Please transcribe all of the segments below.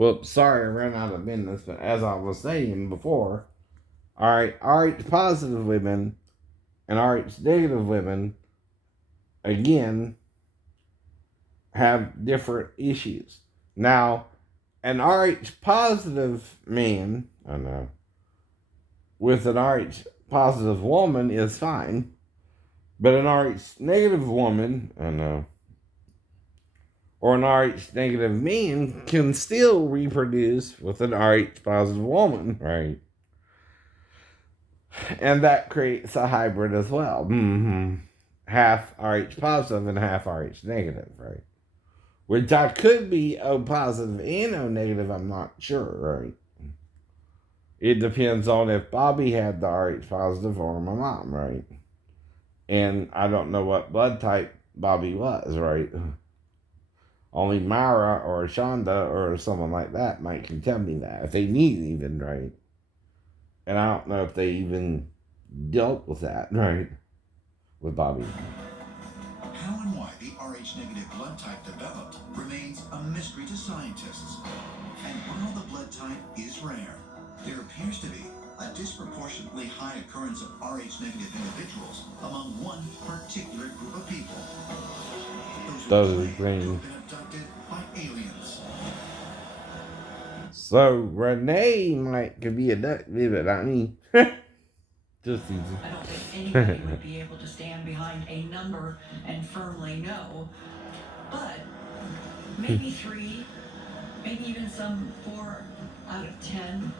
Well, sorry I ran out of business, but as I was saying before, all right, RH positive women and RH negative women, again, have different issues. Now, an RH positive man, I know, with an RH positive woman is fine, but an RH negative woman, I know, or an RH negative man can still reproduce with an RH positive woman, right? And that creates a hybrid as well. Mm-hmm. Half RH positive and half RH negative, right? Which I could be O positive and O negative, I'm not sure, right? It depends on if Bobby had the RH positive or my mom, right? And I don't know what blood type Bobby was, right? Only Myra or Shonda or someone like that might can tell me that, if they need even, right? And I don't know if they even dealt with that, right? With Bobby. How and why the Rh negative blood type developed remains a mystery to scientists. And while the blood type is rare, there appears to be a disproportionately high occurrence of Rh negative individuals among one particular group of people. Those who claim to have been abducted by aliens. So Renee could be abducted, but not me. Just easy. I don't think anybody would be able to stand behind a number and firmly know. But maybe 3, maybe even some 4 out of 10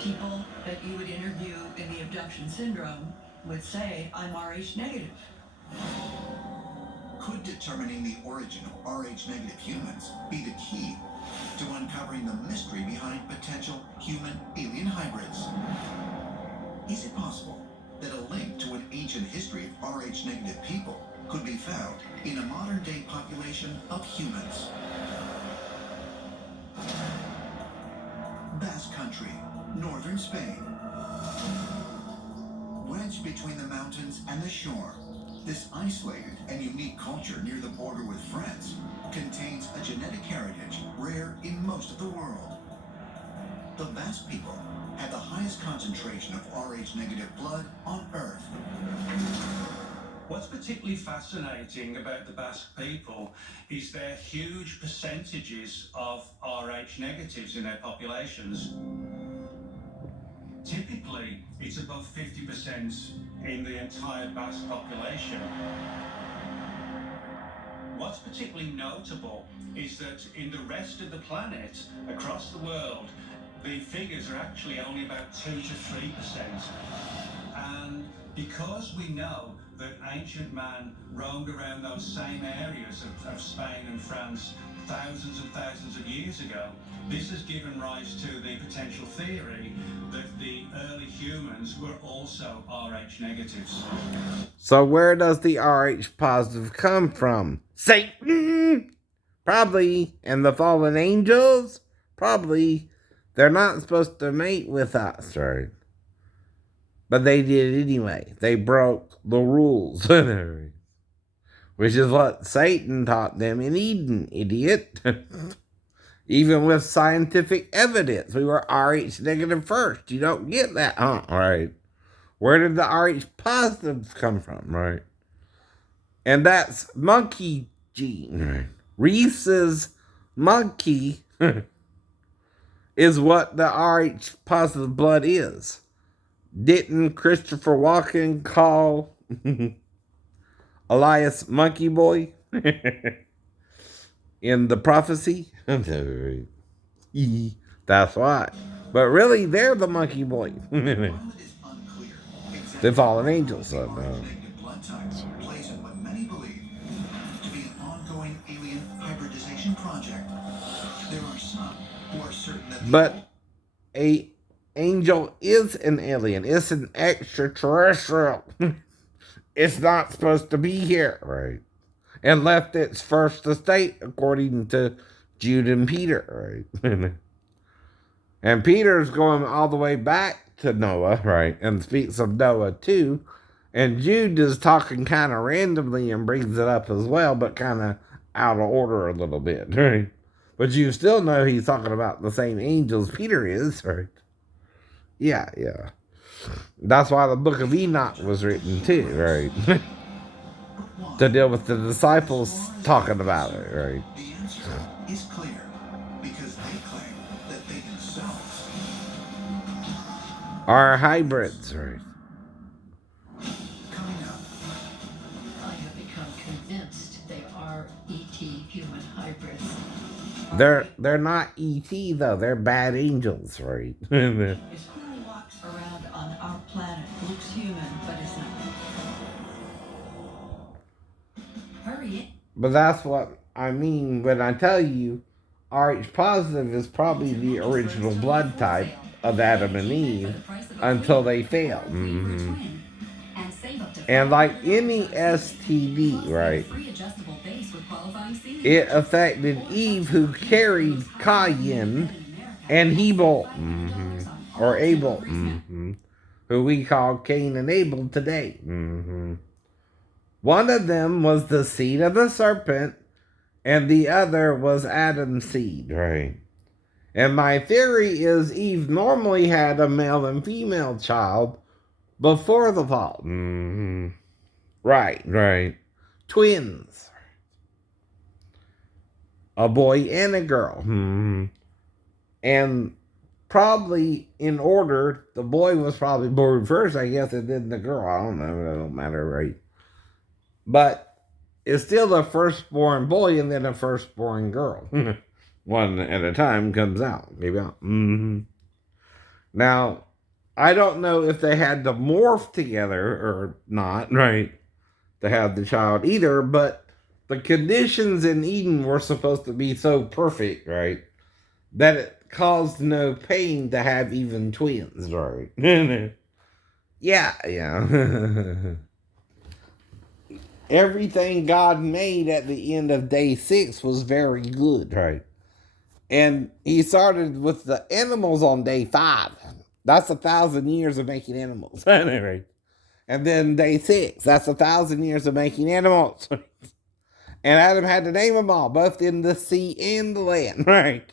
people that you would interview in the abduction syndrome would say, I'm Rh negative. Could determining the origin of Rh negative humans be the key to uncovering the mystery behind potential human-alien hybrids? Is it possible that a link to an ancient history of Rh negative people could be found in a modern-day population of humans? Basque Country, northern Spain. Wedged between the mountains and the shore, this isolated and unique culture near the border with France contains a genetic heritage rare in most of the world. The Basque people have the highest concentration of Rh negative blood on Earth. What's particularly fascinating about the Basque people is their huge percentages of Rh negatives in their populations. Typically, it's above 50% in the entire Basque population. What's particularly notable is that in the rest of the planet, across the world, the figures are actually only about 2 to 3%. And because we know that ancient man roamed around those same areas of Spain and France thousands and thousands of years ago, this has given rise to the potential theory that the early humans were also Rh negatives. So where does the Rh positive come from? Satan? Probably. And the fallen angels? Probably. They're not supposed to mate with us, right? But they did anyway. They broke the rules. Which is what Satan taught them in Eden, idiot. Even with scientific evidence, we were Rh negative first. You don't get that, huh? Right. Where did the Rh positives come from, right? And that's monkey gene, right? Reese's monkey is what the Rh positive blood is. Didn't Christopher Walken call Elias Monkey Boy in the prophecy? That's why. But really, they're the monkey boy. The fallen angels. The Rh negative blood type plays in what many believe to be an ongoing alien hybridization project. There are some who are certain that But a angel is an alien. It's an extraterrestrial. It's not supposed to be here, right? And left its first estate, according to Jude and Peter, right? And Peter's going all the way back to Noah, right? And speaks of Noah too. And Jude is talking kind of randomly and brings it up as well, but kind of out of order a little bit, right? But you still know he's talking about the same angels Peter is, right? Yeah, yeah. That's why the book of Enoch was written too, right? To deal with the disciples talking about it, right? The answer is clear, because they claim that they themselves Are hybrids, right? coming up. I have become convinced they are ET human hybrids. They're not ET though. They're bad angels, right? Is who walks around on our planet, looks human, but is not. Hurry. But that's what I mean when I tell you RH positive is probably the original blood type of Adam and Eve until they fail. And like any STD, right? It affected Eve, who carried Cain, and Hebel, or Abel, who we call Cain and Abel today. One of them was the seed of the serpent, and the other was Adam's seed, right? And my theory is Eve normally had a male and female child before the fall. Right, right. Twins. A boy and a girl. And probably in order, the boy was probably born first, I guess, and then the girl. I don't know. It don't matter, right? But it's still a firstborn boy and then a firstborn girl. One at a time comes out. Maybe out. Now, I don't know if they had to morph together or not, right? To have the child either, but the conditions in Eden were supposed to be so perfect, right? That it caused no pain to have even twins, right? Yeah, yeah. Everything God made at the end of day 6 was very good, right? And he started with the animals on day 5. That's 1,000 years of making animals. Right? And then day 6, that's 1,000 years of making animals. And Adam had to name them all, both in the sea and the land, right?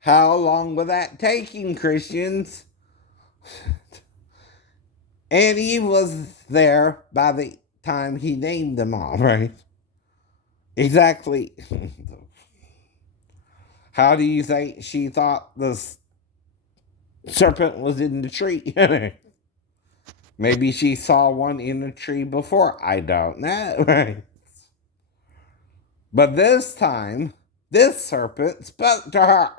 How long will that take him, Christians? And Eve was there by the time he named them all, right? Exactly. How do you think she thought the serpent was in the tree? Maybe she saw one in the tree before. I don't know, right? But this time, this serpent spoke to her.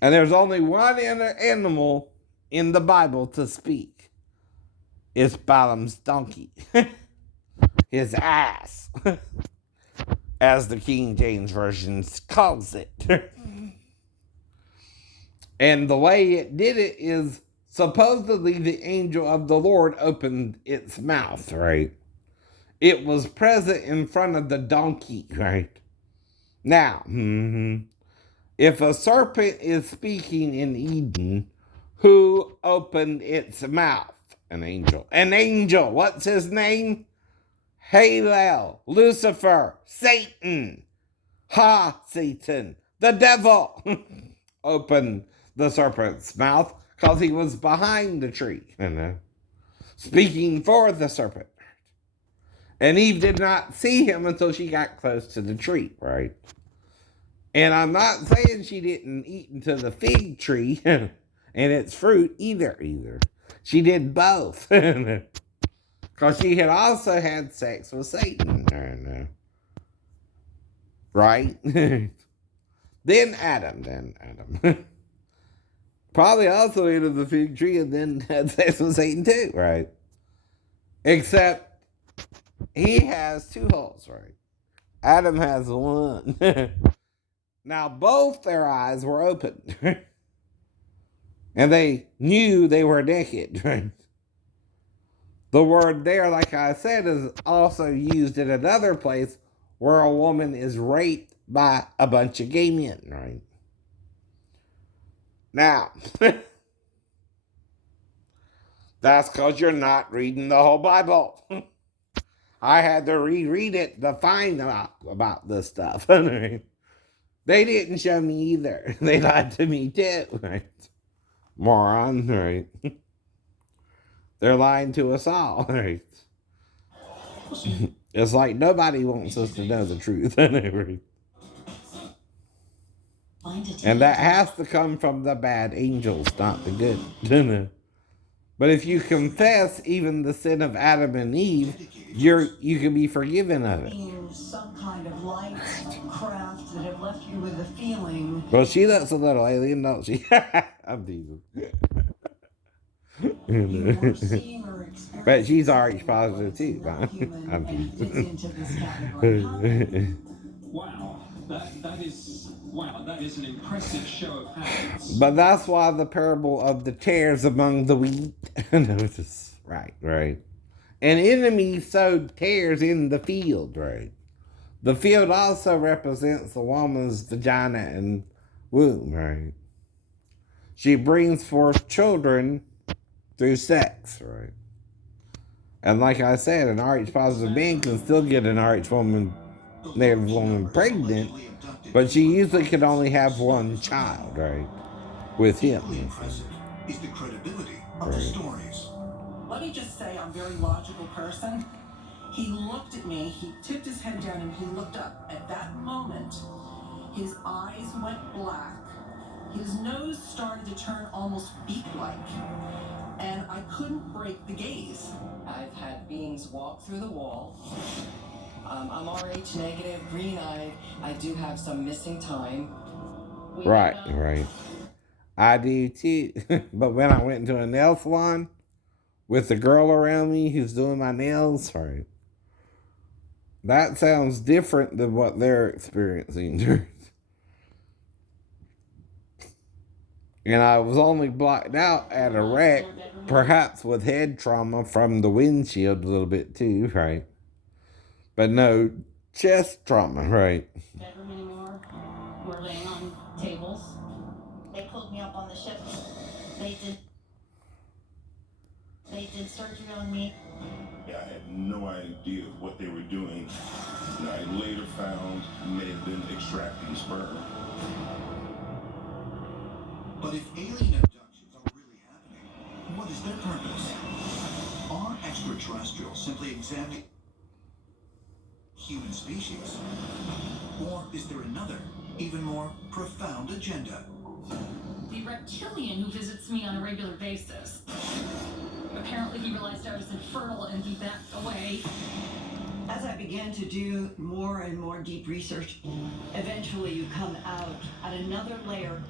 And there's only one animal in the Bible to speak. It's Balaam's donkey. His ass. As the King James Version calls it. And the way it did it is supposedly the angel of the Lord opened its mouth, right? It was present in front of the donkey, right? Now, if a serpent is speaking in Eden, who opened its mouth? An angel. An angel. What's his name? Halel, Lucifer, Satan. Ha, Satan, the devil. Opened the serpent's mouth because he was behind the tree, speaking for the serpent. And Eve did not see him until she got close to the tree, right? And I'm not saying she didn't eat into the fig tree and its fruit either. She did both. Because she had also had sex with Satan. Right? Then Adam. Probably also ate of the fig tree and then had sex with Satan too, right? Except he has 2 holes, right? Adam has 1. Now both their eyes were open. And they knew they were naked, right? The word there, like I said, is also used in another place where a woman is raped by a bunch of gay men, right? Now, that's because you're not reading the whole Bible. I had to reread it to find out about this stuff. They didn't show me either. They lied to me too, right? Moron, right? They're lying to us all, right? It's like nobody wants us to know the truth, right? And that has to come from the bad angels, not the good. But if you confess even the sin of Adam and Eve, you can be forgiven of it. Some kind of light craft that have left you with a feeling. Well, she looks a little alien, don't she? I'm teasing. You were seeing or experiencing But she's RH positive something too, not man. human I'm and fits teasing. into this category. Wow, that is an impressive show of hands. But that's why the parable of the tares among the wheat. No, it's just, right. An enemy sowed tares in the field, right? The field also represents the woman's vagina and womb, right? She brings forth children through sex, right? And like I said, an RH positive man can still get an RH negative woman pregnant, but she usually can only have one child, right? With him. Equally impressive is the credibility of the stories. Let me just say, I'm a very logical person. He looked at me, he tipped his head down, and he looked up. At that moment, his eyes went black. His nose started to turn almost beak-like. And I couldn't break the gaze. I've had beings walk through the wall. I'm RH negative, green-eyed. I do have some missing time. Right. I do too. But when I went into a nail salon with the girl around me who's doing my nails, right? That sounds different than what they're experiencing. And I was only blocked out at a wreck, perhaps with head trauma from the windshield a little bit too, right? But no chest trauma, right? Bedroom anymore. We're laying on tables. They pulled me up on the ship. They did surgery on me. I had no idea what they were doing. I later found may have been extracting sperm. But if alien abductions are really happening, what is their purpose? Are extraterrestrials simply examining human species? Or is there another, even more profound agenda? The reptilian who visits me on a regular basis. Apparently he realized I was infertile and he backed away. As I began to do more and more deep research, eventually you come out at another layer.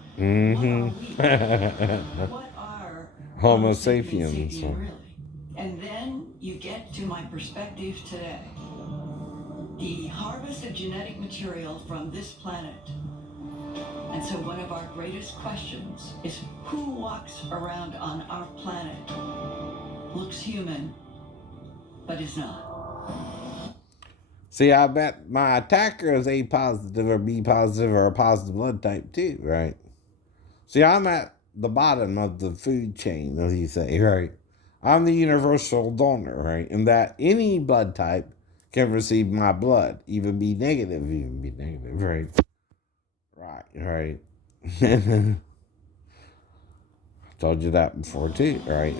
What are Homo sapiens. really? And then you get to my perspective today. The harvest of genetic material from this planet. And so one of our greatest questions is who walks around on our planet, looks human, but is not. See, I bet my attacker is A positive or B positive or a positive blood type too, right? See, I'm at the bottom of the food chain, as you say, right? I'm the universal donor, right? In that any blood type can receive my blood, even be negative, right? Right. Told you that before too, right?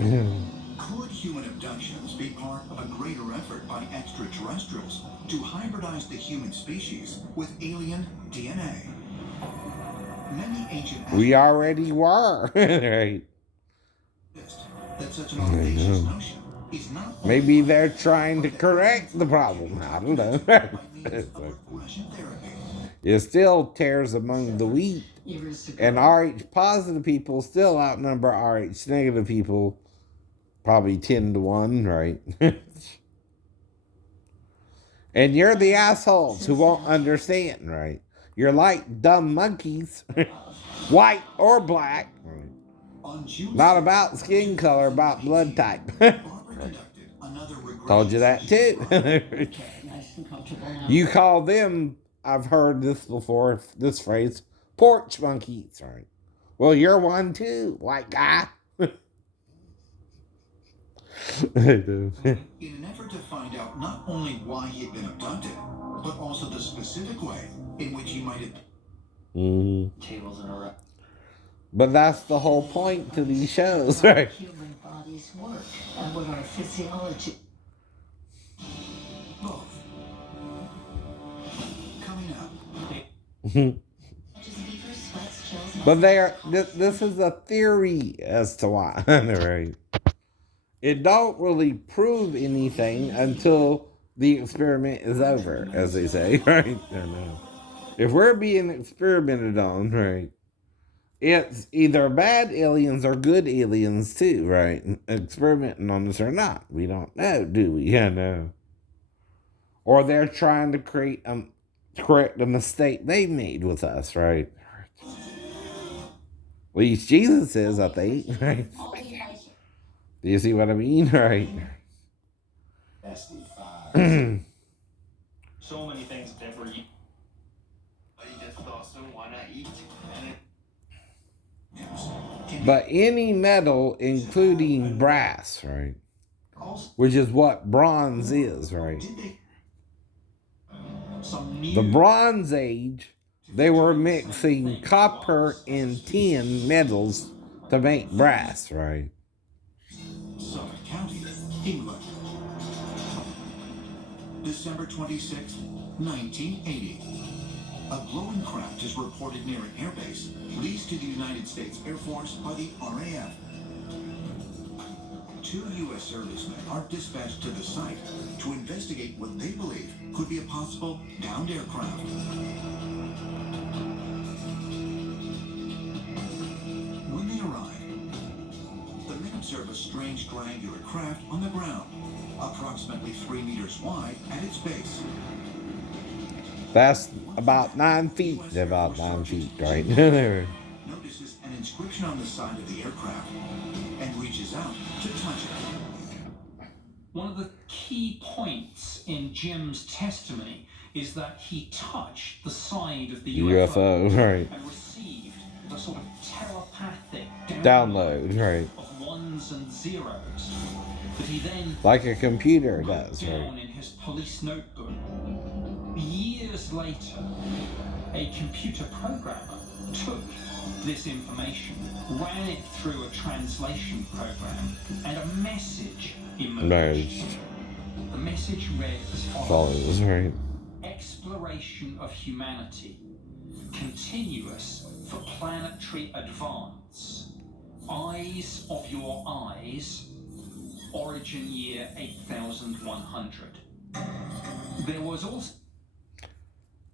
Could human abductions be part of a greater effort by extraterrestrials to hybridize the human species with alien DNA? Many ancient We already were, right? that such an audacious notion is not Maybe they're trying to correct the problem. I don't know. by means of regression therapy. It still tears among the wheat. And RH positive people still outnumber RH negative people probably 10 to 1, right? And you're the assholes who won't understand, right? You're like dumb monkeys, white or black. On June Not about skin color, about blood type. Barbara conducted another regression Told you that too. Nice and comfortable now. You call them, I've heard this before, this phrase, porch monkeys, right? Well, you're one too, white guy. in an effort to find out not only why he had been abducted, but also the specific way in which he might have Tables in a row. But that's the whole point to these shows, right? Human bodies work and what our physiology. Both. Coming up. But they are. This is a theory as to why, right? It don't really prove anything until the experiment is over, as they say, right? I don't know. If we're being experimented on, right, it's either bad aliens or good aliens too, right? Experimenting on us or not. We don't know, do we? Yeah, no. Or they're trying to correct the mistake they made with us, right? At least Jesus is, I think, right? Do you see what I mean? Right. So many things that were But any metal, including brass, right? Which is what bronze is, right? The Bronze Age, they were mixing copper and tin metals to make brass, right? Suffolk County, England. December 26, 1980. A glowing craft is reported near an airbase leased to the United States Air Force by the RAF. 2 U.S. servicemen are dispatched to the site to investigate what they believe could be a possible downed aircraft. When they arrive, the men observe a strange triangular craft on the ground, approximately 3 meters wide at its base. That's about 9 feet. About 9 feet, right? Notices an inscription on the side of the aircraft and reaches out to touch it. One of the key points in Jim's testimony is that he touched the side of the UFO, right? And received a sort of telepathic Download, right? Of ones and zeros that he then like a computer does, down right? in his police notebook. Years later, a computer programmer took this information, ran it through a translation program, and a message emerged. The message read as follows, right? Exploration of humanity, continuous for planetary advance, eyes of your eyes, origin year 8100. There was also...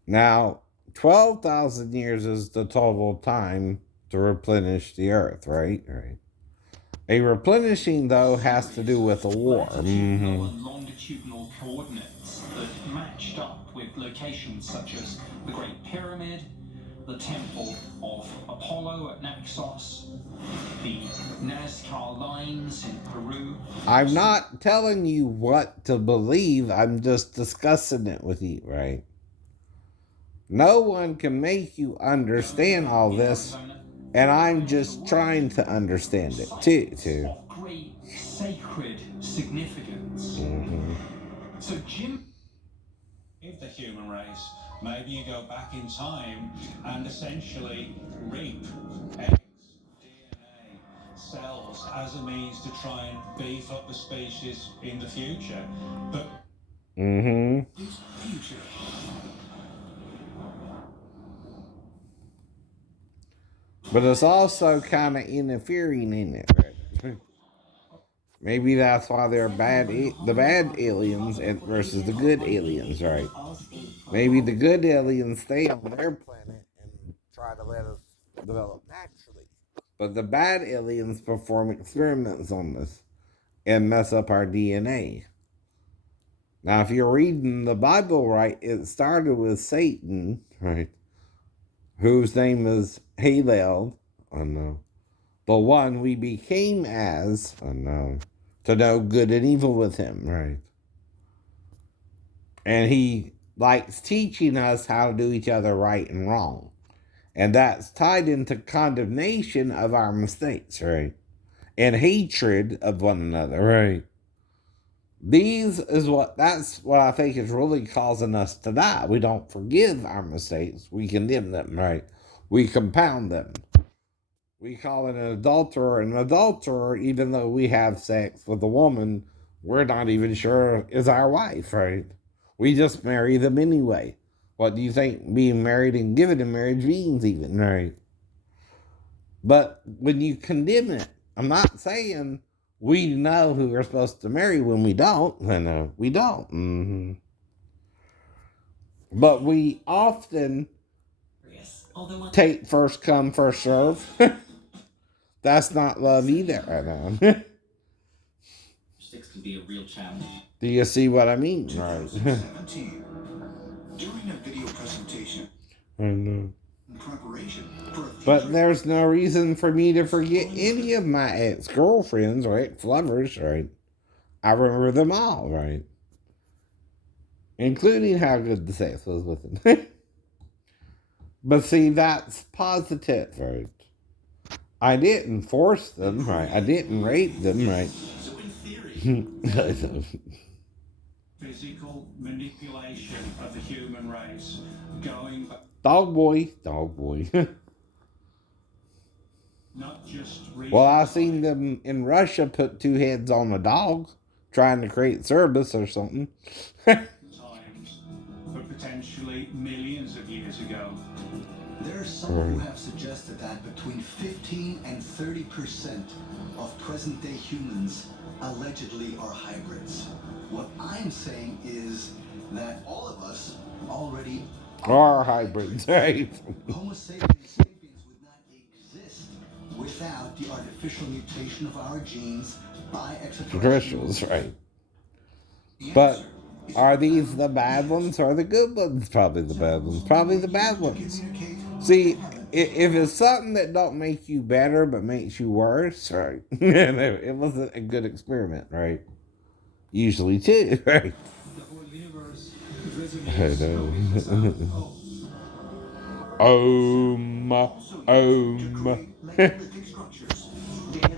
Now, 12,000 years is the total time to replenish the Earth, right? Right. A replenishing, though, has to do with a war. Latitudinal and longitudinal coordinates that matched up with locations such as the Great Pyramid, the Temple of Apollo at Naxos, the Nazca lines in Peru. I'm not telling you what to believe, I'm just discussing it with you, right? No one can make you understand all this, and I'm just trying to understand it too. Of great sacred significance. So Jim, if the human race, maybe you go back in time and essentially reap eggs, DNA, cells as a means to try and beef up the species in the future. But future. But it's also kind of interfering in it, right? Maybe that's why they're the bad aliens versus the good aliens, right? Maybe the good aliens stay on their planet and try to let us develop naturally. But the bad aliens perform experiments on us and mess up our DNA. Now, if you're reading the Bible right, it started with Satan, right? Whose name is Halel, unknown. The one we became as, unknown, to know good and evil with him, right? And he likes teaching us how to do each other right and wrong. And that's tied into condemnation of our mistakes, right? And hatred of one another, right? That's what I think is really causing us to die. We don't forgive our mistakes. We condemn them, right? we compound them. We call an adulterer, even though we have sex with a woman we're not even sure is our wife, right? We just marry them anyway. What do you think being married and given in marriage means even, right? But when you condemn it, I'm not saying we know who we're supposed to marry when we don't. We don't. But we often take first come, first serve. That's not love either. I know. Six can be a real challenge. Do you see what I mean? Right. 2017, during a video presentation, I know. in preparation for a But future there's no reason for me to forget any of my ex-girlfriends or ex-lovers, right? I remember them all, right? Including how good the sex was with them. But see, that's positive, right? I didn't force them, right? I didn't rape them, right? So in theory, Physical manipulation of the human race, going back, Dog boy. not just Well, I seen them in Russia put two heads on a dog, trying to create service or something. times, but potentially millions of years ago. There are some who have suggested that between 15 and 30% of present-day humans allegedly are hybrids. What I'm saying is that all of us already Or hybrids, right? Homo sapiens sapiens would not exist without the artificial mutation of our genes by Extraterrestrials, right? But are these the bad ones or the good ones? Probably the bad ones. Probably the bad ones. See, if it's something that don't make you better but makes you worse, right? It wasn't a good experiment, right? Usually too, right? the whole universe I resonates know. with the megalithic structures.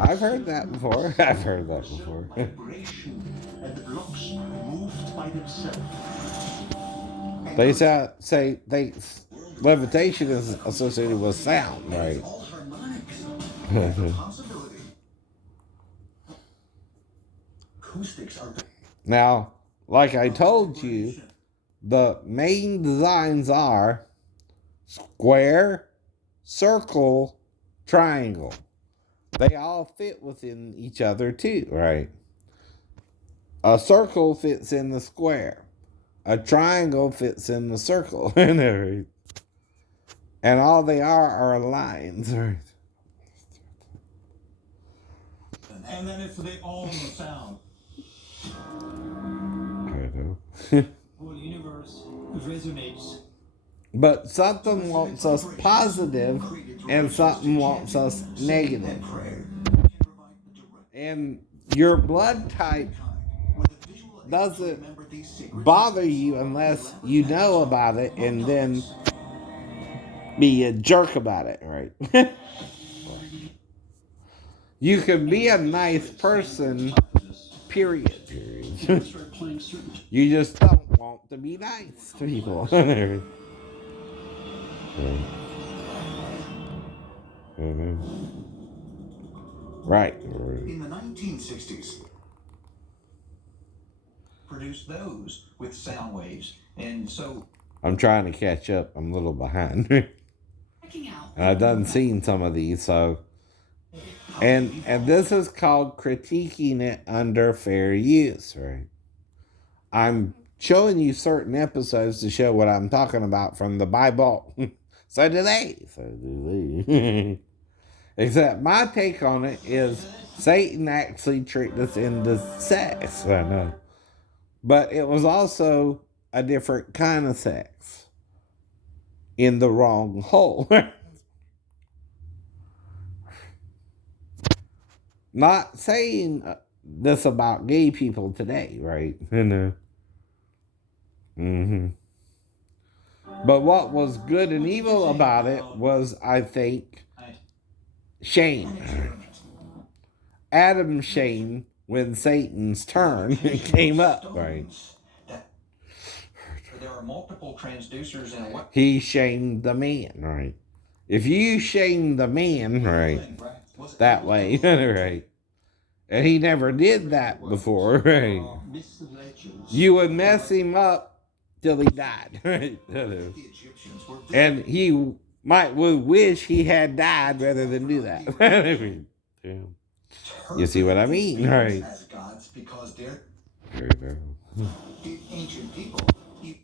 I've heard that before. I've heard that before. Vibration and the blocks moved by themselves. They say levitation is associated with sound, right? All harmonics. That's a possibility. Acoustics are Now, like I told you, the main designs are square, circle, triangle. They all fit within each other too, right? A circle fits in the square. A triangle fits in the circle. And all they are lines, right? And then it's the all sound. I know. The whole universe resonates. But something wants us positive and something wants us negative. And your blood type doesn't bother you unless you know about it and then be a jerk about it, right? You can be a nice person, period. You just don't want to be nice to people. Right. in the 1960s. Produce those with sound waves, and so I'm trying to catch up. I'm a little behind. Checking out. I've done seen some of these, so and this is called critiquing it under fair use, right? I'm showing you certain episodes to show what I'm talking about from the Bible. So do they. Except my take on it is Satan actually tricked us into sex. I know. But it was also a different kind of sex in the wrong hole. Not saying this about gay people today, right? But what was good and evil about it was, I think, shame. Adam's shame when Satan's turn came up, right? there are multiple transducers in a weapon. He shamed the man, right? If you shame the man, right, that way, right, and he never did that before, right, you would mess him up till he died, right? And he would wish he had died rather than do that. You see what I mean, right? As gods because they're ancient people. The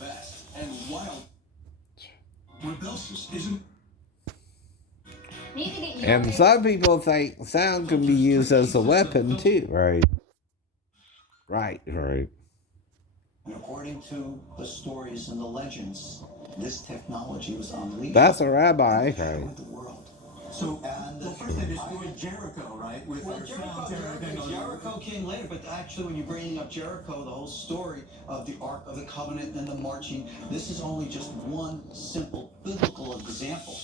best and wild. Rebellious, isn't And some people think sound can be used as a weapon too, right? Right. And according to the stories and the legends, this technology was unleashed. That's a rabbi, With the world. So, first they destroyed Jericho, right? With Jericho came later, but actually, when you're bringing up Jericho, the whole story of the Ark of the Covenant and the marching, this is only just one simple biblical example.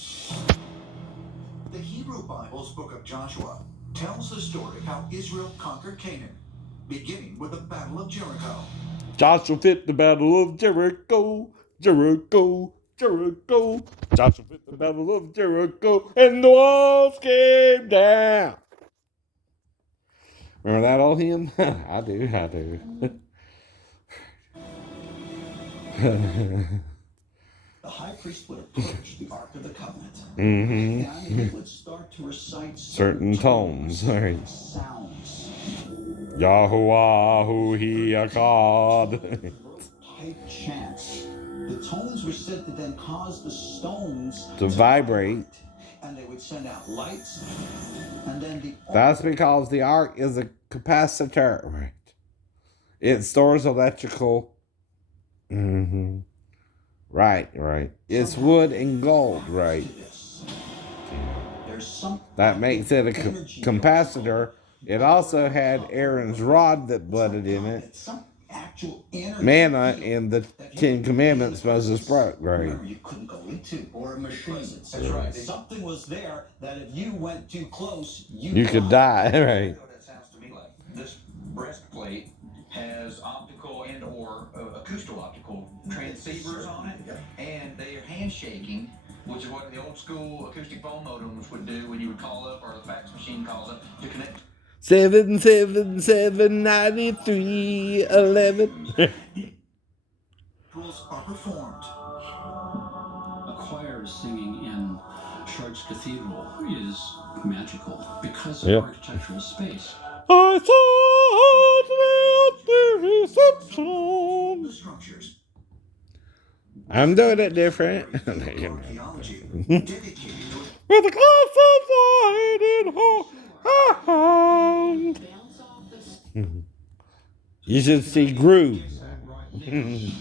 The Hebrew Bible's book of Joshua tells the story of how Israel conquered Canaan, beginning with the Battle of Jericho. Joshua fit the battle of Jericho, Jericho. Joshua fit the battle of Jericho, and the walls came down. Remember that old hymn? I do. The high priest would approach the Ark of the Covenant, Mm-hmm. and he would start to recite Certain tones, right? sounds. Yahuwah hu hi akad. Pipe chants. The tones were said to then cause the stones To vibrate. And they would send out lights. And then That's because the ark is a capacitor, right? It stores electrical. Mm-hmm. Right. It's wood and gold, right? That makes it a capacitor. It also had Aaron's rod that blooded in it. Manna in the Ten Commandments Moses broke, right? You couldn't go into or a machine. That's right. Something was there that if you went too close, you could die, right? That sounds to me like this breastplate has optical and or acousto-optical transceivers on it, and they are handshaking, which is what the old school acoustic phone modems would do when you would call up, or the fax machine calls up to connect. 7779311. Rituals are performed. A choir singing in Chartres Cathedral is magical because of architectural space. I thought the reception. The structures. I'm doing it different. Archaeology dedicated to With a glass of wine in her hand. You should see Groove. around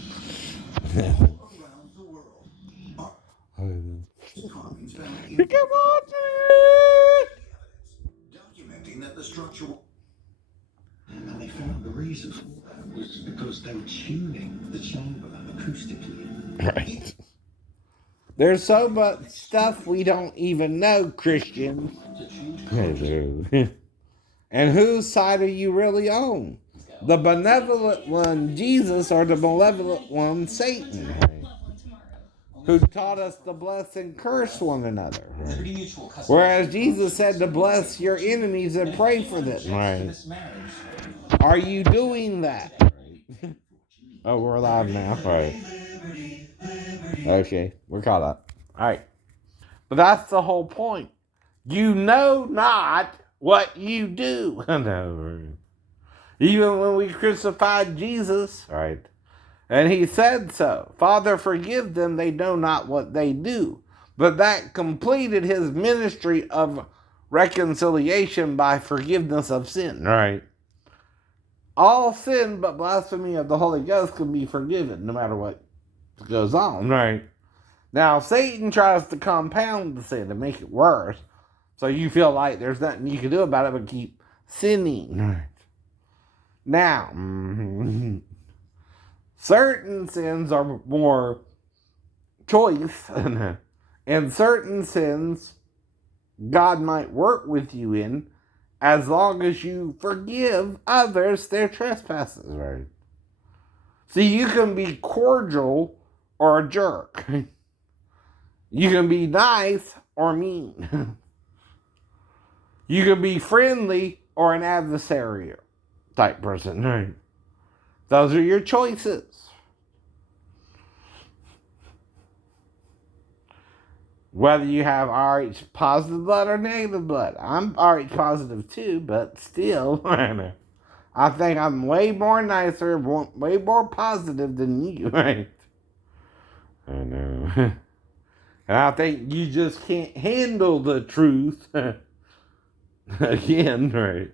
the world. Carvings found in You can watch it. documenting that the structure. And they found the reason was because they were tuning the chamber acoustically. Right. There's so much stuff we don't even know, Christians. And whose side are you really on? The benevolent one, Jesus, or the malevolent one, Satan? Right? Who taught us to bless and curse one another. Right? Whereas Jesus said to bless your enemies and pray for them. Right? Are you doing that? Right? Oh, we're live now. All right. Okay, we're caught up. All right. But that's the whole point. You know not what you do. No. Even when we crucified Jesus, right? And he said so. Father, forgive them, they know not what they do. But that completed his ministry of reconciliation by forgiveness of sin, right? All sin but blasphemy of the Holy Ghost can be forgiven no matter what goes on, right? Now, Satan tries to compound the sin and make it worse. So you feel like there's nothing you can do about it but keep sinning, right? Now, certain sins are more choice, and certain sins God might work with you in as long as you forgive others their trespasses, right? See, you can be cordial or a jerk. You can be nice or mean. You can be friendly or an adversarial type person, right? Those are your choices. Whether you have Rh positive blood or negative blood. I'm Rh positive too, but still, I think I'm way more nicer, way more positive than you, right? I know. And I think you just can't handle the truth. Again, right?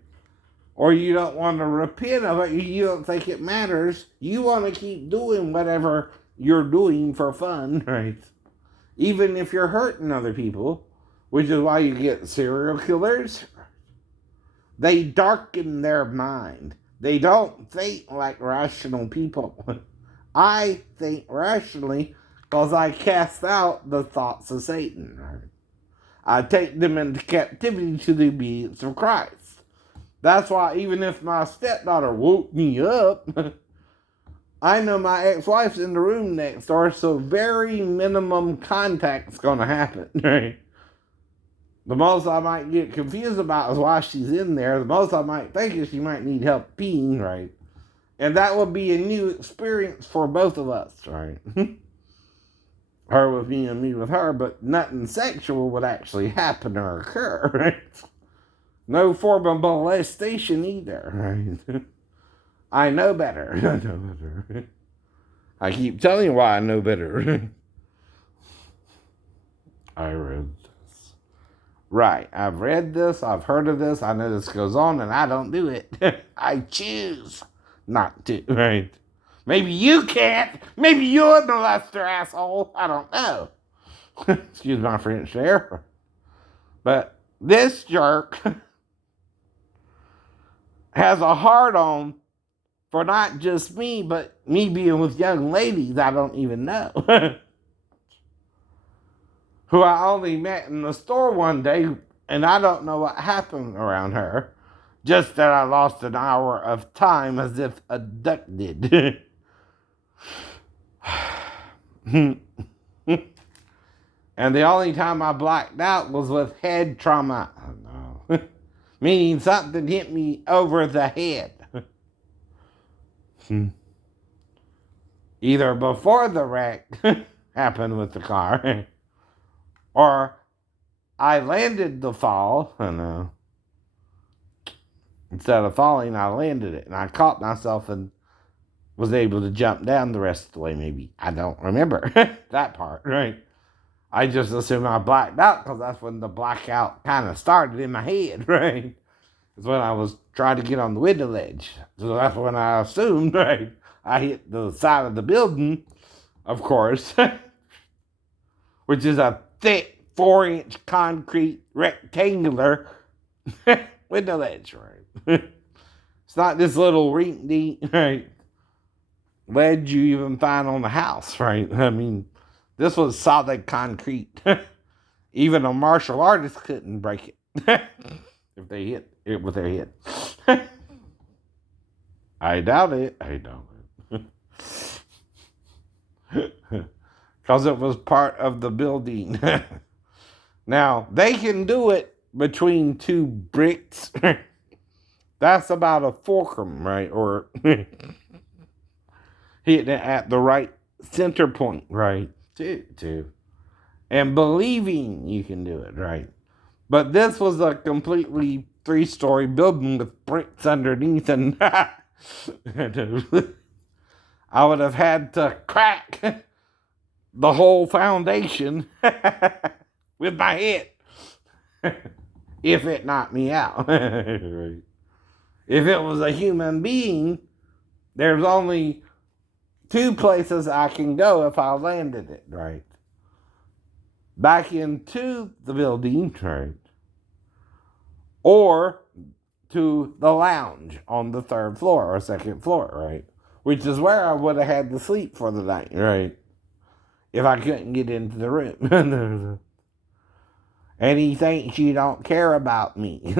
Or you don't want to repent of it. You don't think it matters. You want to keep doing whatever you're doing for fun, right? Even if you're hurting other people, which is why you get serial killers. They darken their mind. They don't think like rational people. I think rationally because I cast out the thoughts of Satan. Right? I take them into captivity to the obedience of Christ. That's why even if my stepdaughter woke me up, I know my ex-wife's in the room next door, so very minimum contact's going to happen. Right? The most I might get confused about is why she's in there. The most I might think is she might need help peeing, right? And that would be a new experience for both of us, right? Her with me and me with her, but nothing sexual would actually happen or occur, right? No form of molestation either, right? I know better. I know better. I keep telling you why I know better. I read this. Right, I've read this, I've heard of this, I know this goes on, and I don't do it. I choose not to, right? Maybe you can't. Maybe you're a molester, asshole. I don't know. Excuse my French there. But this jerk has a hard on for not just me, but me being with young ladies I don't even know. Who I only met in the store one day, and I don't know what happened around her. Just that I lost an hour of time as if abducted. And the only time I blacked out was with head trauma. Oh, no. Meaning something hit me over the head. Either before the wreck happened with the car, or I landed the fall. I know. Instead of falling, I landed it, and I caught myself and was able to jump down the rest of the way, maybe. I don't remember that part, right? I just assumed I blacked out because that's when the blackout kind of started in my head, right? It's when I was trying to get on the window ledge. So that's when I assumed, right? I hit the side of the building, of course, which is a thick 4-inch concrete rectangular window ledge, right? It's not this little rink-dink, right, ledge you even find on the house, right? I mean, this was solid concrete. Even a martial artist couldn't break it if they hit it with their head. I doubt it. I doubt it. Because it was part of the building. Now, they can do it between two bricks. That's about a fulcrum, right? Or hitting it at the right center point, right? Too. And believing you can do it, right? But this was a completely 3-story building with bricks underneath, and I would have had to crack the whole foundation with my head if it knocked me out. Right. If it was a human being, there's only 2 places I can go if I landed it, right? Back into the building, right? Or to the lounge on the 3rd floor or 2nd floor, right? Which is where I would have had to sleep for the night, right? If I couldn't get into the room. And he thinks you don't care about me.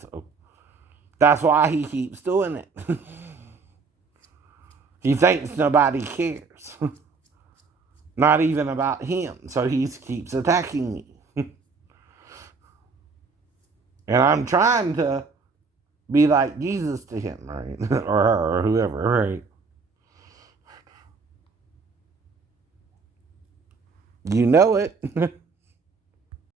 So that's why he keeps doing it. He thinks nobody cares. Not even about him. So he keeps attacking me. And I'm trying to be like Jesus to him, right? Or her, or whoever, right? You know it.